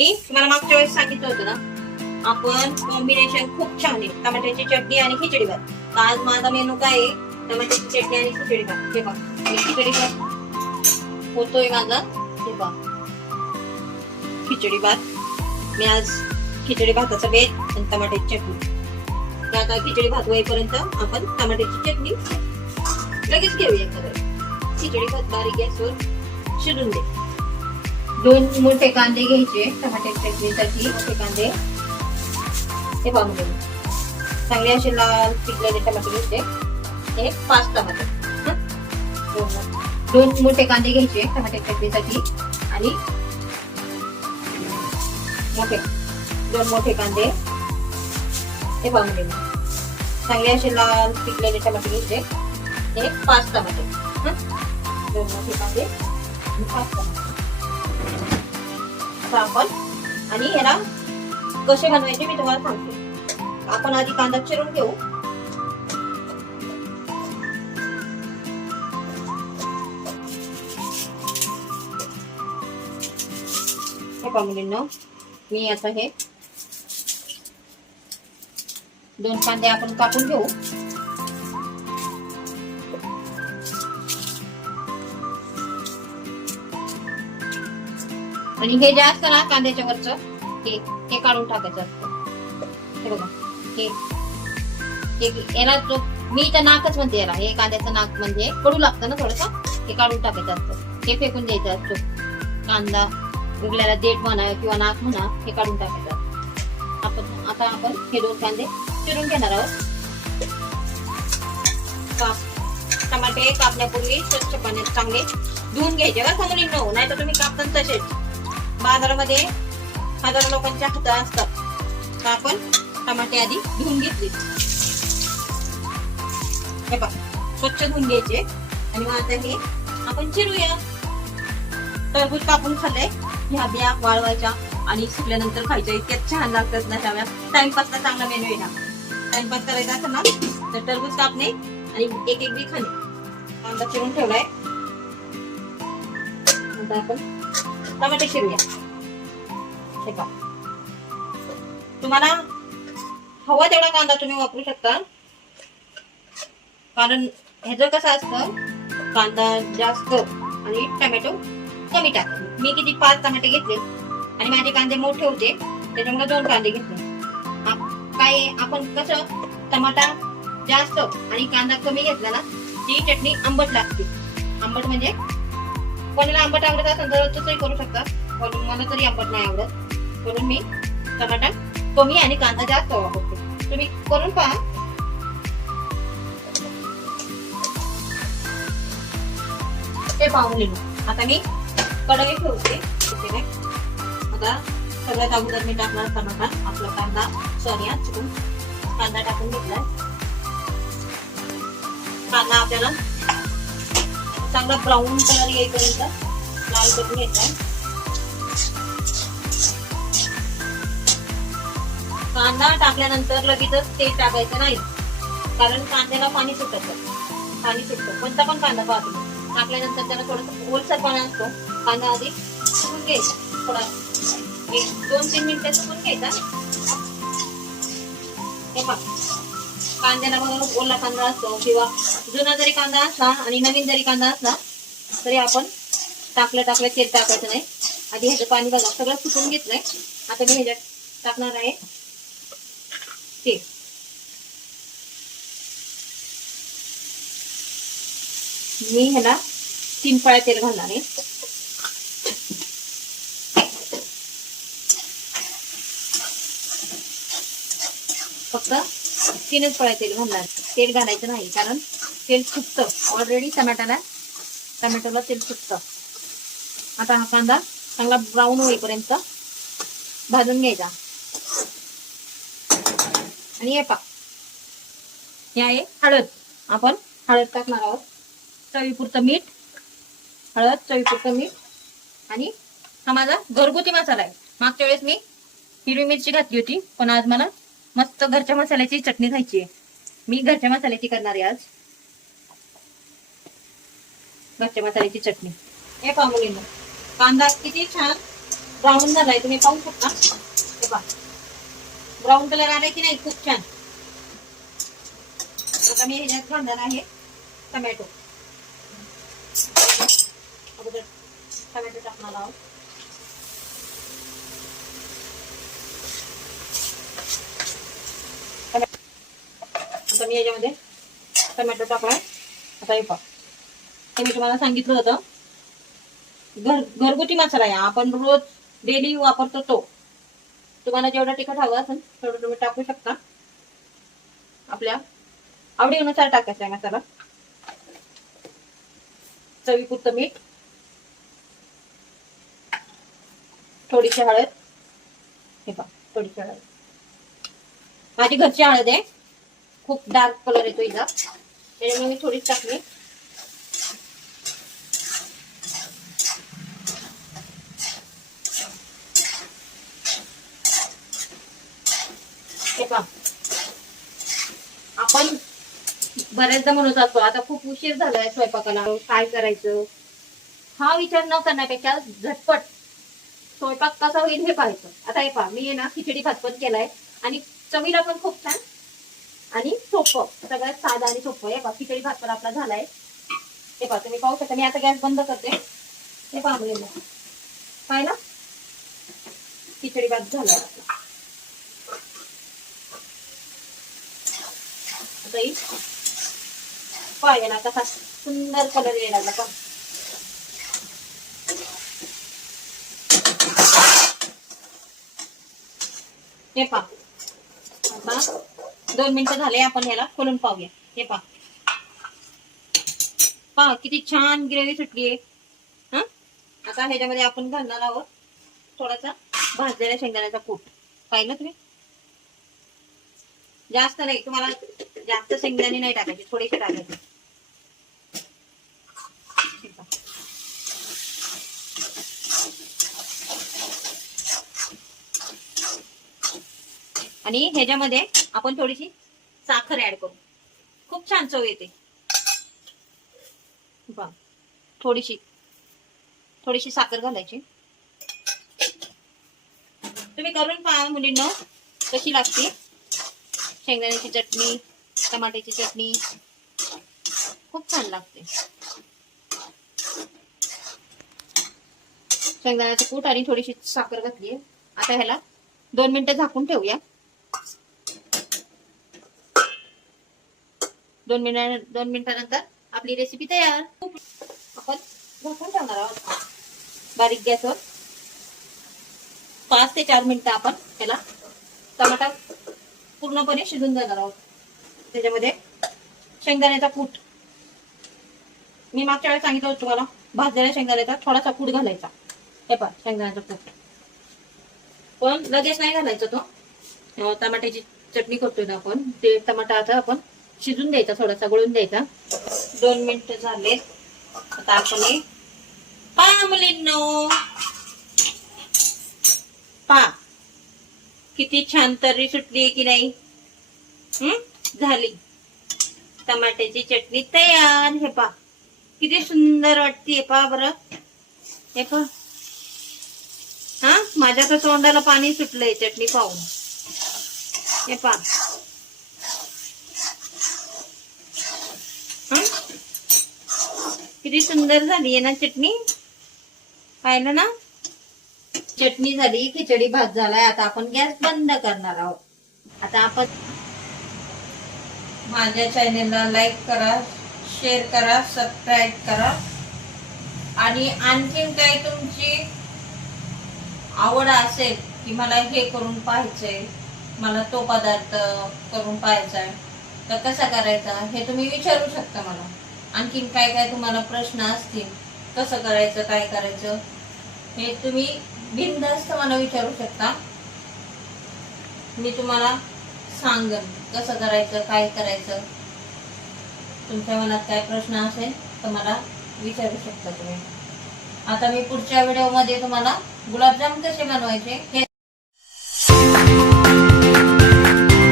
मी तुम्हाला मागच्या वेळेस सांगितलं होतं ना, आपण कॉम्बिनेशन खूप छान आहे, टमाट्याची चटणी आणि खिचडी भात. तर आज माझा मेनू काय आहे, टमाट्याची चटणी आणि खिचडी भात. हे पहा, खिचडी भात होतोय माझा. हे पहा, खिचडी भात. मी आज खिचडी भाताचा बेत आणि टमाट्याची चटणी. आता खिचडी भात होईपर्यंत आपण टमाट्याची चटणी लगेच घेऊया. खिचडी भात बारीक गॅसवर शिजून दे. 2 मोठे कांदे घ्यायचे टमाट्याच्या चटणीसाठी. मोठे कांदे हे पाहून घे, चांगले असे लाल पिकलेले टमाटे घ्यायचे. हे 5 टमाटे. 2 मोठे कांदे घ्यायचे टमाट्याच्या चटणीसाठी आणि 2 मोठे कांदे हे पाहून घे, चांगले असे लाल पिकलेले टमाटे घ्यायचे. हे 5 टमाटे. 2 मोठे कांदे आणि 5 टमाटे आपण. आणि ह्याला कसे बनवायचे मी तुम्हाला सांगते. आपण आधी कांदा चिरून घेऊ. हे पहा मुलींनो, मी आता हे 2 कांदे आपण कापून घेऊ. आणि हे जे असतं ना कांद्याच्या वरचं हे काढून टाकायचं असतं. हे बघा, हे याला मी तर नाकच म्हणते याला. हे कांद्याचं नाक म्हणजे कडू लागतं ना थोडंसं, हे काढून टाकायचं असतं. हे फेकून द्यायचं असतं. कांदा उरलेला देठ म्हणा किंवा नाक म्हणा, हे काढून टाकायचं असतं. आता आपण हे 2 कांदे चिरून घेणार आहोत. टमाटे कापण्यापूर्वी स्वच्छ पाण्यात चांगले धुवून घ्यायचे का मुलींनो, नाही तर तुम्ही कापताना तसेच. बाजारामध्ये हजारो लोकांच्या हात असतात. तर आपण टमाटे आधी धुवून घेतले. हे पहा, स्वच्छ धुवून घ्यायचे. आणि मग आता हे आपण चिरूया. टरबूज कापून खाल्लंय, ह्या बिया वाळवायच्या आणि सुकल्यानंतर खायच्या. इतक्यात छान लागतात ना त्यावेळेस. टाइमपासला चांगला मेनू आहे ना. टाइमपास करायचा असेल ना तर टरबूज कापणे आणि एक बी खाणे. कांदा चिरून ठेवलाय. आता आपण टमाटे चिरूया. हे पहा, तुम्हाला हवा तेवढा कांदा तुम्ही वापरू शकता. कारण ह्याचं कसं असतं, कांदा जास्त आणि टमॅटो कमी टाक. मी किती 5 टमाटे घेतले आणि माझे कांदे मोठे होते त्याच्यामुळे 2 कांदे घेतले. काय आपण कसं टमाटा जास्त आणि कांदा कमी घेतला ना, ती चटणी आंबट लागते. आंबट म्हणजे कोणाला आंबट आवडत असेल तर तसंही करू शकता, पण मला तरी आंबट नाही आवडत. म्हणून मी टमाटा कमी आणि कांदा जास्त वापरते. तुम्ही करून पहा. ते पाहून लिहू. आता मी कढई ठेवते. आता सगळ्यात अगोदर मी टाकणार टमाटा. आपला कांदा चिकून कांदा टाकून घेतलाय. कांदा आपल्याला चांगला ब्राऊन कलर येईपर्यंत लाल करून घ्यायचा. कांदा टाकल्यानंतर लगेचच तेल टाकायचं नाही, कारण कांद्याला पाणी सुटतं. कोणता पण कांदा पाहतो टाकल्यानंतर त्याला थोडंसं ओलसरपणा असतो. कांदा आधी सुकून घ्यायचा. थोडा 1-2-3 मिनिटं सुकून घ्यायचा. हे पहा, कांद्याला बघा ओला कांदा असतो किंवा जुना जरी कांदा असला आणि नवीन जरी कांदा असला तरी आपण टाकलं तेल टाकायचं नाही. आधी ह्याचं पाणी बघा सगळं सुकून घेतलंय. आता मी ह्याच्यात टाकणार आहे तेल. मी ह्याला 3 पळ्या तेल घालणार आहे. फक्त 3च पळ्या तेल घालणार. तेल घालायचं नाही कारण तेल सुटतं. ऑलरेडी टमॅटोला तेल सुटतं. आता हा कांदा चांगला ब्राऊन होईपर्यंत भाजून घ्यायचा. आणि हे पहा, हे आहे हळद. आपण हळद टाकणार आहोत. चवीपुरतं मीठ. हळद, चवीपुरतं मीठ. आणि हा माझा घरगुती मसाला आहे. मागच्या वेळेस मी हिरवी मिरची घातली होती, पण आज मला मस्त घरच्या मसाल्याची चटणी खायची आहे. मी घरच्या मसाल्याची करणार आहे आज. घरच्या मसाल्याची चटणी. हे पहा मुलींनो, कांदा किती छान ब्राऊन झालाय, तुम्ही पाहू शकता. हे पहा, ब्राऊन कलर आलाय की नाही, खूप छान. आता मी ह्याच्यात घालणार आहे टमॅटो. अगोदर टमॅटो टाकणार आहोत. आता मी याच्यामध्ये टमॅटो टाकलाय. आता हे पहा, हे मी तुम्हाला सांगितलं होतं घरगुती मसाला आहे, आपण रोज डेली वापरतो तो. तुम्हाला जेवढा तिखट हवं असेल तेवढं तुम्ही टाकू शकता. आपल्या आवडीनुसार टाकायचा आहे मसाला. चवीपुरतं मीठ, थोडीशी हळद. हे पहा, थोडीशी हळद, माझी घरची हळद आहे, खूप डार्क कलर येतो हिचा, त्याच्यामुळे मी थोडीच टाकली. हे पहा, आपण बऱ्याचदा म्हणत असतो आता खूप उशीर झालाय स्वयंपाकाला, काय करायचं हा विचार न करण्यापेक्षा झटपट स्वयंपाक कसा होईल हे पाहायचं. आता हे पहा, मी ना खिचडी भात पण केलाय आणि चवीला पण खूप छान आणि सोपं, सगळ्यात साधा आणि सोपं. हे पहा, खिचडी भात पण आपला झालाय. हे पहा, तुम्ही पाहू शकता. मी आता गॅस बंद करते. हे पहा, पाहिलं, खिचडी भात झालाय आपला. पाहिजे कसा सुंदर कलर येणार का. हे पहा, आता 2 मिनिटं झाले, आपण ह्याला खोलून पाहूया. हे पहा, पहा किती छान ग्रेव्ही सुटली आहे. आता ह्याच्यामध्ये आपण घालणार आहोत थोडासा भाजलेल्या शेंगदाण्याचा कूट. पाहिलं तुम्ही, जास्त नाही, तुम्हाला जास्त शेंगदाणे नाही टाकायचे, थोडेसे टाकायचे. आणि ह्याच्यामध्ये आपण थोडीशी साखर ऍड करू, खूप छान चव येते. थोडीशी साखर घालायची. तुम्ही करून पहा मुलींनो, कशी लागते शेंगदाण्याची चटणी, टमाट्याची चटणी, खूप छान लागते. शेंगदाण्याचं कूट आणि थोडीशी साखर घातली. आता ह्याला 2 मिनिटं झाकून ठेवूया. 2 मिनिटानंतर आपली रेसिपी तयार. आपण झाकून ठेवणार आहोत बारीक गॅसवर. 5 ते 4 मिनिटं आपण त्याला टमाटा पूर्णपणे शिजून जाणार आहोत. त्याच्यामध्ये शेंगदाण्याचा कूट, मी मागच्या वेळेस सांगितलं होतं तुम्हाला, भाजलेल्या शेंगदाण्याचा थोडासा कूट घालायचा. हे पहा, शेंगदाण्याचा कूट पण लगेच नाही घालायचा तो. टमाट्याची चटणी करतोय ना आपण, ते टमाटा आता आपण शिजून द्यायचा, थोडासा गळून द्यायचा. 2 मिनिटं झाले. आता आपण पहा मुलींनो, पहा किती छान तर्री सुटली की नाही. झाली टमाट्याची चटणी तयार. हे पहा किती सुंदर वाटते, पहा बरं. हे पहा, माझ्या तर तोंडाला पाणी सुटलंय चटणी पाहून. हे पहा, किती सुंदर झाली आहे ना चटणी. पाहिलं ना, चटणी झाली, खिचडी भात झालाय. आता आपण गॅस बंद करणार आहोत. आता आपण माझ्या चॅनेलला लाईक करा, शेअर करा, सबस्क्राईब करा. आणि आणखीन काही तुमची आवड असेल की मला हे करून पाहायचंय, मला तो पदार्थ करून पाहायचाय, तर कसा करायचा हे तुम्ही विचारू शकता मला. आणखीन काय काय तुम्हाला प्रश्न असतील, कसं करायचं, काय करायचं, हे तुम्ही बिनधास्त मला विचारू शकता. मी तुम्हाला सांगन कसं करायचं, काय करायचं. तुमच्या मनात काय प्रश्न असेल तर मला विचारू शकता तुम्ही. आता मी पुढच्या व्हिडिओ मध्ये तुम्हाला गुलाबजाम कसे बनवायचे हे